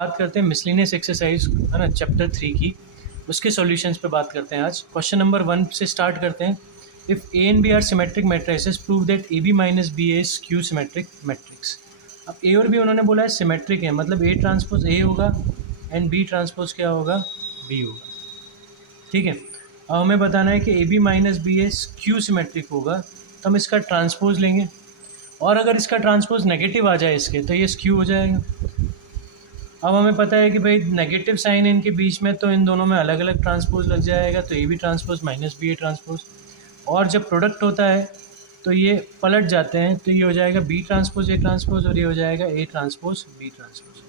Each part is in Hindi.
बात करते हैं मिसलिनियस एक्सरसाइज है ना, चैप्टर 3 की। उसके सॉल्यूशंस पे बात करते हैं आज। क्वेश्चन नंबर 1 से स्टार्ट करते हैं। If A and B are symmetric matrices prove that A B minus B A skew symmetric matrix. अब ए और बी उन्होंने बोला है सिमेट्रिक है, मतलब ए ट्रांसपोज ए होगा एंड बी ट्रांसपोज क्या होगा, बी होगा। ठीक है, अब हमें बताना है कि A B minus B A skew symmetric होगा, तो हम इसका ट्रांसपोज लेंगे, और अगर इसका ट्रांसपोज नेगेटिव आ जाए इसके, तो ये स्क्यू हो जाएगा। अब हमें पता है कि भाई नेगेटिव साइन है इनके बीच में, तो इन दोनों में अलग अलग ट्रांसपोज लग जाएगा, तो A B transpose minus B A transpose. और जब प्रोडक्ट होता है तो ये पलट जाते हैं, तो ये हो जाएगा बी ट्रांसपोज ए ट्रांसपोज, और ये हो जाएगा A transpose B transpose.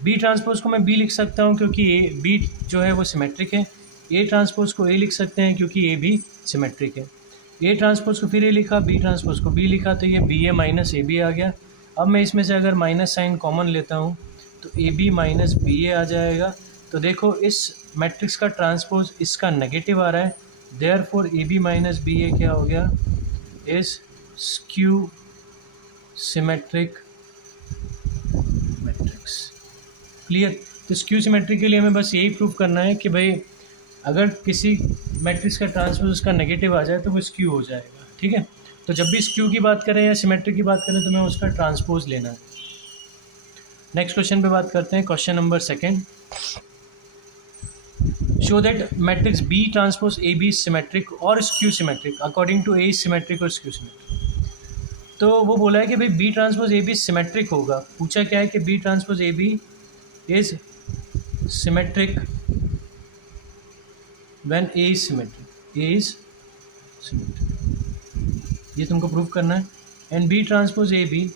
B transpose को मैं बी लिख सकता हूँ क्योंकि ए बी जो है वो सिमेट्रिक है। ए ट्रांसपोज को ए लिख सकते हैं क्योंकि ए भी सिमेट्रिक है। ए ट्रांसपोज को फिर ए लिखा, बी ट्रांसपोज को बी लिखा, तो ये b a minus a b आ गया। अब मैं इसमें से अगर माइनस साइन कॉमन लेता हूँ तो ए बी माइनस बी ए आ जाएगा। तो देखो इस मैट्रिक्स का ट्रांसपोज इसका नेगेटिव आ रहा है, therefore a B minus B a क्या हो गया, is skew symmetric matrix. Clear. तो स्क्यू सिमेट्रिक के लिए हमें बस यही प्रूव करना है कि भाई अगर किसी मैट्रिक्स का ट्रांसपोज उसका नेगेटिव आ जाए तो वो स्क्यू हो जाएगा। ठीक है, तो जब भी स्क्यू की बात करें या सिमेट्रिक की बात करें तो हमें उसका ट्रांसपोज लेना है। नेक्स्ट क्वेश्चन पे बात करते हैं। Question number 2, show that matrix b transpose A b symmetric और skew symmetric according to a symmetric और स्क्यू सिमेट्रिक। तो वो बोला है कि भाई बी ट्रांसपोज ए बी सिमेट्रिक होगा। पूछा क्या है कि b transpose A B is symmetric when a is symmetric, a is symmetric, ये तुमको प्रूव करना है। And b transpose A B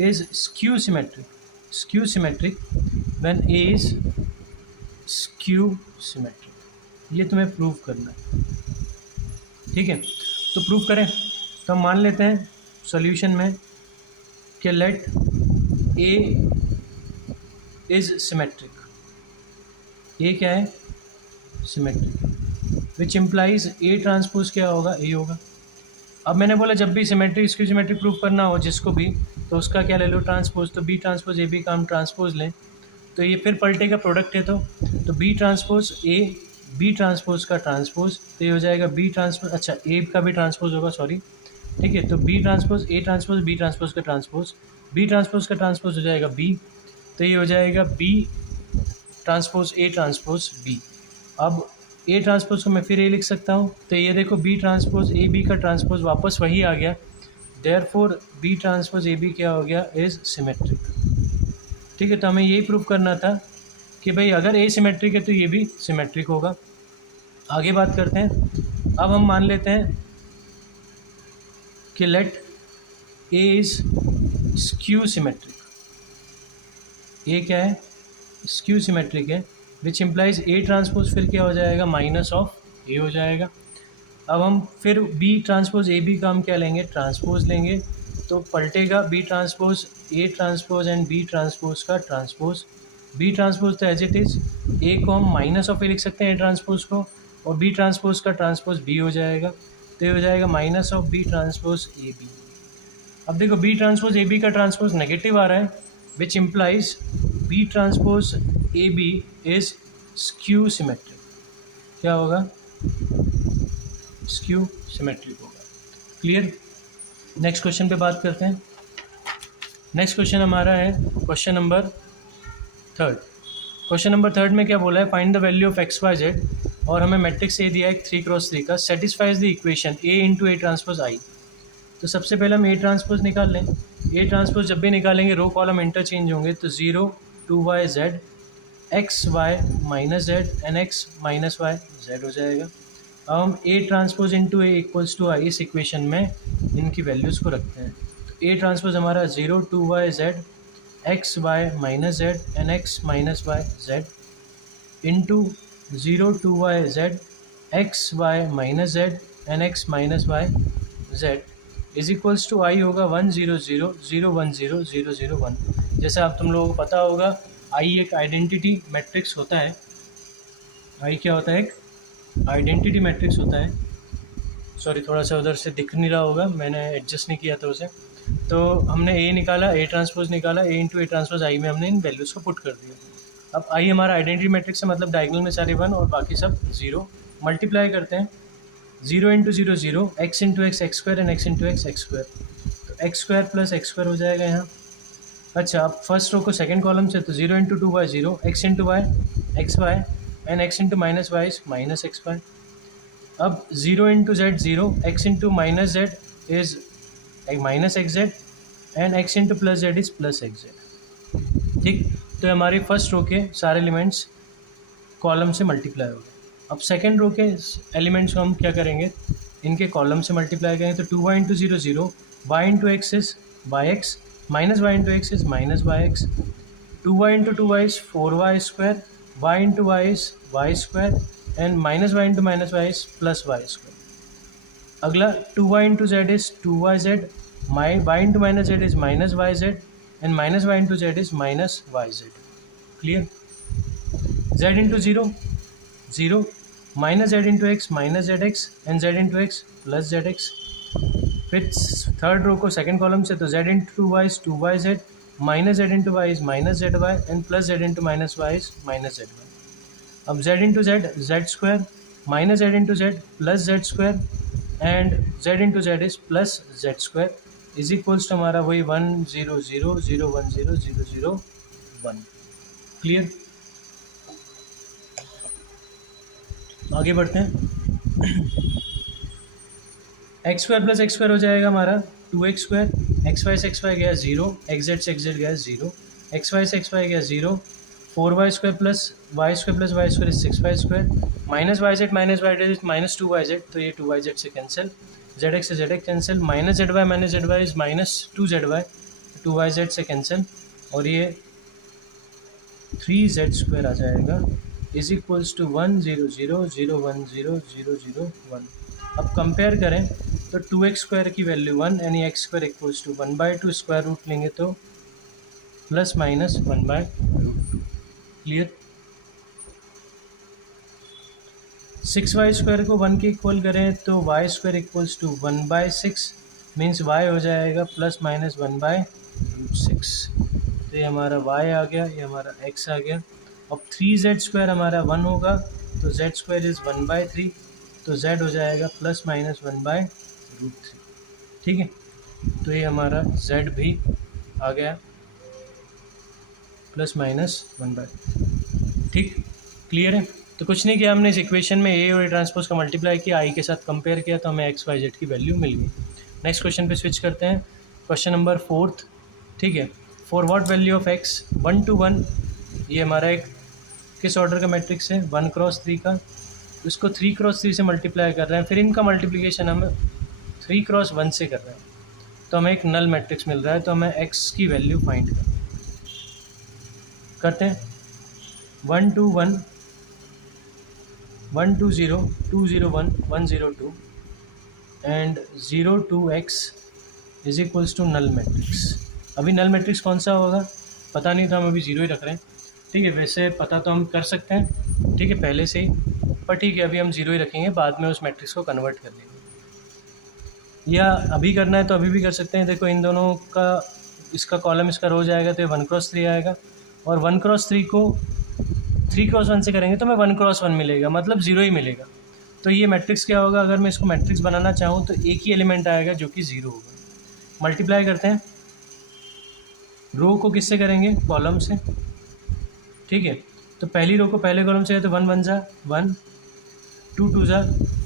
is skew symmetric, skew symmetric when a is skew symmetric, ये तुम्हें प्रूव करना है। ठीक है, तो प्रूव करें। तो हम मान लेते हैं सॉल्यूशन में कि let a is symmetric, a क्या है, symmetric, which implies A transpose क्या होगा, ए होगा। अब मैंने बोला जब भी सिमेट्रिक स्क्यू सिमेट्रिक प्रूव करना हो जिसको भी, तो उसका क्या ले लो, ट्रांसपोज। तो बी ट्रांसपोज ए बी का हम ट्रांसपोज लें तो ये फिर पलटेगा, प्रोडक्ट है तो बी ट्रांसपोज ए बी ट्रांसपोज का ट्रांसपोज, तो ये हो जाएगा बी ट्रांसपोज, अच्छा ए का भी ट्रांसपोज होगा, सॉरी। ठीक है, तो बी ट्रांसपोज ए ट्रांसपोज बी ट्रांसपोज का ट्रांसपोज, बी ट्रांसपोज का ट्रांसपोज हो जाएगा बी, तो ये हो जाएगा बी ट्रांसपोज ए ट्रांसपोज बी। अब ए ट्रांसपोज को मैं फिर ए लिख सकता हूँ, तो ये देखो बी ट्रांसपोज ए बी का ट्रांसपोज वापस वही आ गया, देयरफॉर बी ट्रांसपोज ए बी क्या हो गया, इज सिमेट्रिक। ठीक है, तो हमें यही प्रूव करना था कि भाई अगर ए सिमेट्रिक है तो ये भी सिमेट्रिक होगा। आगे बात करते हैं। अब हम मान लेते हैं कि let a is skew symmetric, a क्या है, स्क्यू सिमेट्रिक है, विच इम्प्लाइज ए ट्रांसपोज फिर क्या हो जाएगा, माइनस ऑफ ए हो जाएगा। अब हम फिर बी ट्रांसपोज ए बी का हम क्या लेंगे, ट्रांसपोज लेंगे, तो पलटेगा b transpose A transpose and b transpose का ट्रांसपोज। बी ट्रांसपोज तो एज इट इज़, ए को हम माइनस ऑफ ए लिख सकते हैं ए ट्रांसपोज को, और बी ट्रांसपोज का ट्रांसपोज बी हो जाएगा, तो ये हो जाएगा minus of B transpose A B. अब देखो बी ट्रांसपोज ए बी का ट्रांसपोज नेगेटिव आ रहा है, which implies B transpose A B is skew symmetric, क्या होगा, स्क्यू सिमेट्रिक होगा। क्लियर। नेक्स्ट क्वेश्चन पे बात करते हैं। नेक्स्ट क्वेश्चन हमारा है क्वेश्चन नंबर 3। क्वेश्चन नंबर 3 में क्या बोला है, find the value of x y z, और हमें मैट्रिक्स ए दिया है 3x3 का, satisfies the equation a into a transpose I. तो सबसे पहले हम ए ट्रांसपोज निकाल लें। ए ट्रांसपोज जब भी निकालेंगे रो कॉलम इंटरचेंज होंगे, तो 0 2y z x y minus z and x minus y z हो जाएगा। अब हम a transpose into a equals to I इस इक्वेशन में इनकी वैल्यूज़ को रखते हैं। तो ए ट्रांसपोज हमारा 0 2y z x y minus z and x minus y z into 0 2y z x y minus z and x minus y z is equals to I होगा 1 0 0 0 1 0 0 0 1। जैसे आप तुम लोगों को पता होगा आई एक आइडेंटिटी मैट्रिक्स होता है। आई क्या होता है, एक आइडेंटिटी मैट्रिक्स होता है। सॉरी, थोड़ा सा उधर से दिख नहीं रहा होगा, मैंने एडजस्ट नहीं किया था उसे। तो हमने ए निकाला, ए ट्रांसपोज निकाला, ए इंटू ए ट्रांसपोज आई में हमने इन वैल्यूज़ को पुट कर दिया। अब आई हमारा आइडेंटिटी मैट्रिक्स है, मतलब डायगोनल में सारे 1 और बाकी सब 0। मल्टीप्लाई करते हैं 0 into 0 0, x into x x square and x into x x square, तो x square plus x square हो जाएगा यहाँ। अच्छा, अब फर्स्ट रो को सेकंड कॉलम से, तो 0 into 2 y 0, x into y x y and x into minus y minus x y. अब 0 into z 0, x into minus z is minus x z and x into plus z is plus x z. ठीक, तो हमारी फर्स्ट रो के सारे एलिमेंट्स कॉलम से मल्टीप्लाई हो गए। अब सेकेंड रो के एलिमेंट्स को हम क्या करेंगे, इनके कॉलम से मल्टीप्लाई करेंगे, तो 2y into 0 0, y into x is y x, minus y into x is minus y x, 2y into 2y is 4y square, y into y is y square and minus y into minus y is plus y square. अगला 2y into z is 2y z, y into minus z is minus y z and minus y into z is minus y z. Clear. z into 0 0, minus z into x minus z x and z into x plus z x. फिर थर्ड रो को सेकंड कॉलम से, तो z into two y is two y z, minus z into y is minus z y and plus z into minus y is minus z y. अब z into z z square, minus z into z plus z square and z into z is plus z square is equals to हमारा वही 1 0 0 0 1 0 0 0 1। क्लियर। आगे बढ़ते हैं। X square plus x square हो जाएगा हमारा 2x स्क्वायर, एक्स वाई से एक्स वाई गया 0, एक्स जेड से एक्स जेड गया 0, एक्स वाई से एक्स वाई गया 0, 4y square plus y square is 6y square, minus y z minus 2y z, तो ये 2y जेड से कैंसिल, जेड एक्स से z x cancel, minus z y is minus 2z y, 2y जेड से कैंसिल और ये 3z स्क्वायर आ जाएगा इज इक्वल्स टू 1 0 0 0 1 0 0 0 1। अब कंपेयर करें तो 2x स्क्वायर की वैल्यू 1 यानी x square equals to 1/2, square root लेंगे तो plus minus 1/2। Clear. 6y square को 1 के इक्वल करें तो y square equals to 1/6 means y हो जाएगा प्लस माइनस 1/√6। तो ये हमारा y आ गया, ये हमारा x आ गया। अब 3z स्क्वायर हमारा 1 होगा तो z स्क्वायर इज़ 1/3, तो z हो जाएगा प्लस माइनस 1/√3। ठीक है, तो ये हमारा z भी आ गया प्लस माइनस 1/3। ठीक, क्लियर है। तो कुछ नहीं किया हमने, इस इक्वेशन में a और a ट्रांसपोज का मल्टीप्लाई किया, i के साथ कंपेयर किया तो हमें x y z की वैल्यू मिल गई। नेक्स्ट क्वेश्चन पे स्विच करते हैं, क्वेश्चन नंबर 4। ठीक है, for what value of x 1 to 1, ये हमारा एक किस ऑर्डर का मैट्रिक्स है 1 क्रॉस 3 का, इसको 3 क्रॉस 3 से मल्टीप्लाई कर रहे हैं, फिर इनका मल्टीप्लिकेशन हम 3 क्रॉस 1 से कर रहे हैं, तो हमें एक नल मैट्रिक्स मिल रहा है, तो हमें x की वैल्यू फाइंड करते हैं। 1 2 1 1 2 0 2 0 1 1 0 2 and 0 2 x is equals to null matrix. अभी नल मैट्रिक्स कौन सा होगा पता नहीं, तो हम अभी 0 ही रख रहे हैं। ठीक है, वैसे पता तो हम कर सकते हैं, ठीक है पहले से ही, पर ठीक है अभी हम 0 ही रखेंगे, बाद में उस मैट्रिक्स को कन्वर्ट कर लेंगे, या अभी करना है तो अभी भी कर सकते हैं। देखो इन दोनों का, इसका कॉलम इसका रो जाएगा तो ये 1 क्रॉस 3 आएगा, और 1 क्रॉस 3 को 3 क्रॉस 1 से करेंगे तो हमें 1 क्रॉस 1 मिलेगा, मतलब 0 ही मिलेगा। तो ये मैट्रिक्स क्या होगा, अगर मैं इसको मैट्रिक्स बनाना चाहूँ तो एक ही एलिमेंट आएगा जो कि 0 होगा। मल्टीप्लाई करते हैं, रो को किससे करेंगे, कॉलम से। ठीक है, तो पहली रो को पहले कॉलम से है तो 1 1 जा 1, 2 2 जा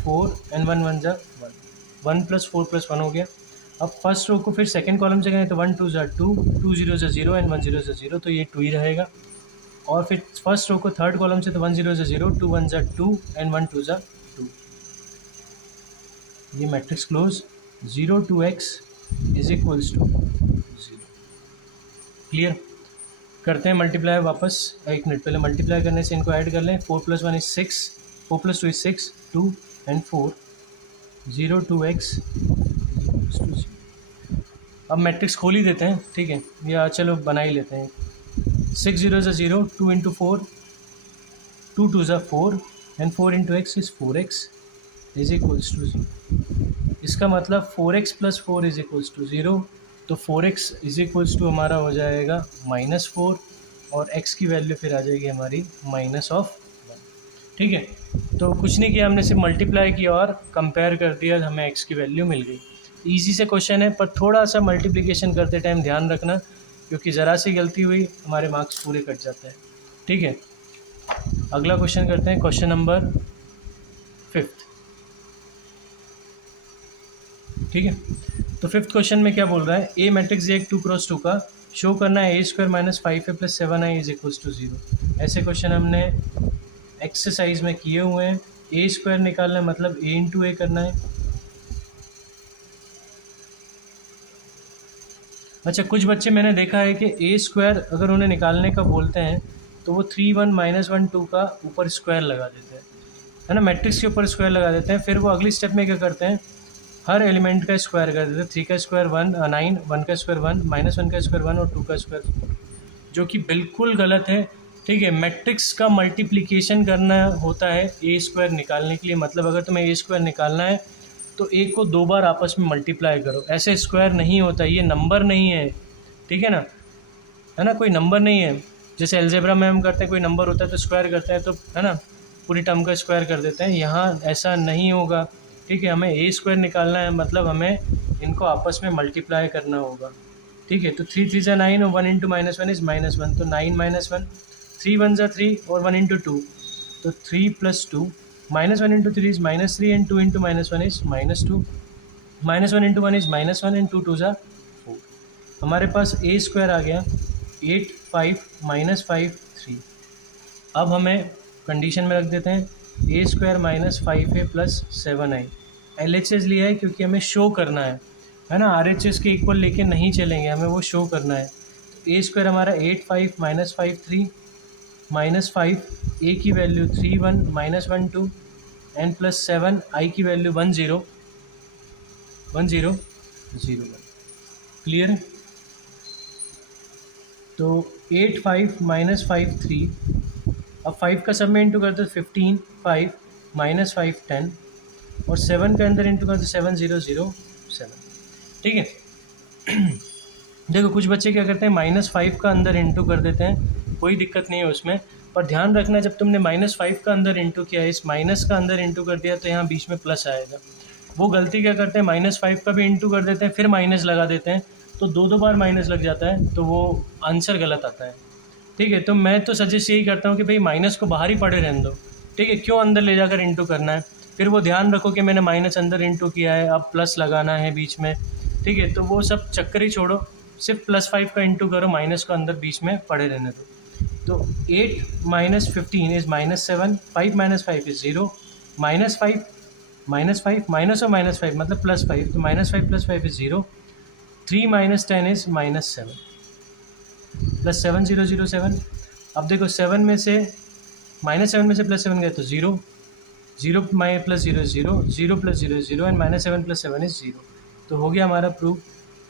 4 एंड 1 1 जा 1, 1 + 4 + 1 हो गया। अब फर्स्ट रो को फिर सेकंड कॉलम से करें तो 1 2 जा 2, 2 0 जा 0 एंड 1 0 जा 0, तो ये 2 ही रहेगा। और फिर फर्स्ट रो को थर्ड कॉलम से तो 1 0 जा 0, 2 1 जा 2 एंड 1 2 जा 2। ये matrix close, 0 2 x is equals to 0। Clear. करते हैं मल्टीप्लाई वापस, एक मिनट पहले मल्टीप्लाई करने से इनको ऐड कर लें। 4 + 1 इज 6, 4 + 2 इज 6, 2 एंड 4, 0 2 x। अब मैट्रिक्स खोल ही देते हैं, ठीक है, या चलो बना ही लेते हैं। 6 0 जा 0, 2 × 4, 2 2 जा 4 and 4 × x is 4x is equals to 0। इसका मतलब 4x + 4 इज इक्वल्स टू 0, तो 4x इज इक्वल्स टू हमारा हो जाएगा -4 और x की वैल्यू फिर आ जाएगी हमारी -1। ठीक है, तो कुछ नहीं किया हमने, सिर्फ मल्टीप्लाई किया और कंपेयर कर दिया, हमें x की वैल्यू मिल गई। ईजी से क्वेश्चन है, पर थोड़ा सा मल्टीप्लिकेशन करते टाइम ध्यान रखना, क्योंकि ज़रा सी गलती हुई हमारे मार्क्स पूरे कट जाते हैं। ठीक है, अगला क्वेश्चन करते हैं, क्वेश्चन नंबर 5। ठीक है, तो 5th क्वेश्चन में क्या बोल रहा है, ए मैट्रिक्स एक 2x2 का शो करना है a² - 5a + 7i = 0। ऐसे क्वेश्चन हमने एक्सरसाइज में किए हुए हैं। a² निकालना है, मतलब a × a करना है। अच्छा, कुछ बच्चे मैंने देखा है कि a² अगर उन्हें निकालने का बोलते हैं तो वो 3 1 - 1 2 का ऊपर स्क्वायर लगा देते हैं, है ना, मैट्रिक्स के ऊपर स्क्वायर लगा देते हैं। फिर वो अगली स्टेप में क्या करते हैं, हर एलिमेंट का स्क्वायर कर देते हैं। 3 का स्क्वायर 1 9, 1 का स्क्वायर 1, -1 का स्क्वायर 1 और 2 का स्क्वायर 4, जो कि बिल्कुल गलत है। ठीक है, मैट्रिक्स का मल्टीप्लिकेशन करना होता है a² निकालने के लिए। मतलब अगर तुम्हें a² निकालना है तो एक को 2 बार आपस में मल्टीप्लाई करो, ऐसे स्क्वायर नहीं होता, ये नंबर नहीं है। ठीक है ना, है ना, कोई नंबर नहीं है। जैसे अलजेब्रा में हम करते हैं, कोई नंबर होता है तो स्क्वायर करते हैं, तो है ना, पूरी टर्म का स्क्वायर कर देते हैं। यहाँ ऐसा नहीं होगा। ठीक है, हमें a² निकालना है, मतलब हमें इनको आपस में मल्टीप्लाई करना होगा। ठीक है, तो 3 3 × 9 और 1 × -1 इज़ -1, तो 9 - 1, 3 1 × 3 और 1 × 2, तो 3 + 2, -1 × 3 is -3 and 2 × -1 is -2, -1 × 1 is -1 and 2 2 ज़ा 4। हमारे पास a² आ गया 8 5 -5 3। अब हमें कंडीशन में रख देते हैं a² - 5a + 7i। LHS लिया है क्योंकि हमें शो करना है ना, RHS के इक्वल लेके नहीं चलेंगे, हमें वो शो करना है। तो a² हमारा 8 5 -5 3 -5, a की वैल्यू 3 1 -1 2 n + 7, i की वैल्यू 1 0 1 0 0 1। क्लियर है? तो 8 5 -5 3, अब 5 का सब में इंटू करते 15 5 -5 10 और 7 के अंदर इंटू करते 7 0 0 7। ठीक है, देखो कुछ बच्चे क्या करते हैं, -5 का अंदर इंटू कर देते हैं, कोई दिक्कत नहीं है उसमें, पर ध्यान रखना जब तुमने -5 का अंदर इंटू किया, इस माइनस का अंदर इंटू कर दिया, तो यहाँ बीच में प्लस आएगा। वो गलती क्या करते हैं, -5 का भी इंटू कर देते हैं, फिर माइनस लगा देते हैं, तो 2 बार माइनस लग जाता है, तो वो आंसर गलत आता है। ठीक है, तो मैं तो सजेस्ट यही करता हूँ कि भाई माइनस को बाहर ही पड़े रहने दो। ठीक है, क्यों अंदर ले जाकर इंटू करना है? फिर वो ध्यान रखो कि मैंने माइनस अंदर इंटू किया है, अब प्लस लगाना है बीच में। ठीक है, तो वो सब चक्कर ही छोड़ो, सिर्फ +5 का इंटू करो, माइनस को अंदर बीच में पड़े रहने दो। तो 8 - 15 इज़ -7, 5 - 5 इज़ 0, -5 माइनस और -5 मतलब +5, तो -5 + 5 इज़ 0, 3 - 10 इज़ -7, +7 0 0 7। अब देखो 7 में से -7 में से +7 गए तो 0, 0 + 0 इज़ 0, 0 + 0 इज़ 0 एंड -7 + 7 इज़ 0। तो हो गया हमारा प्रूफ,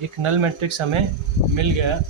एक नल मैट्रिक्स हमें मिल गया।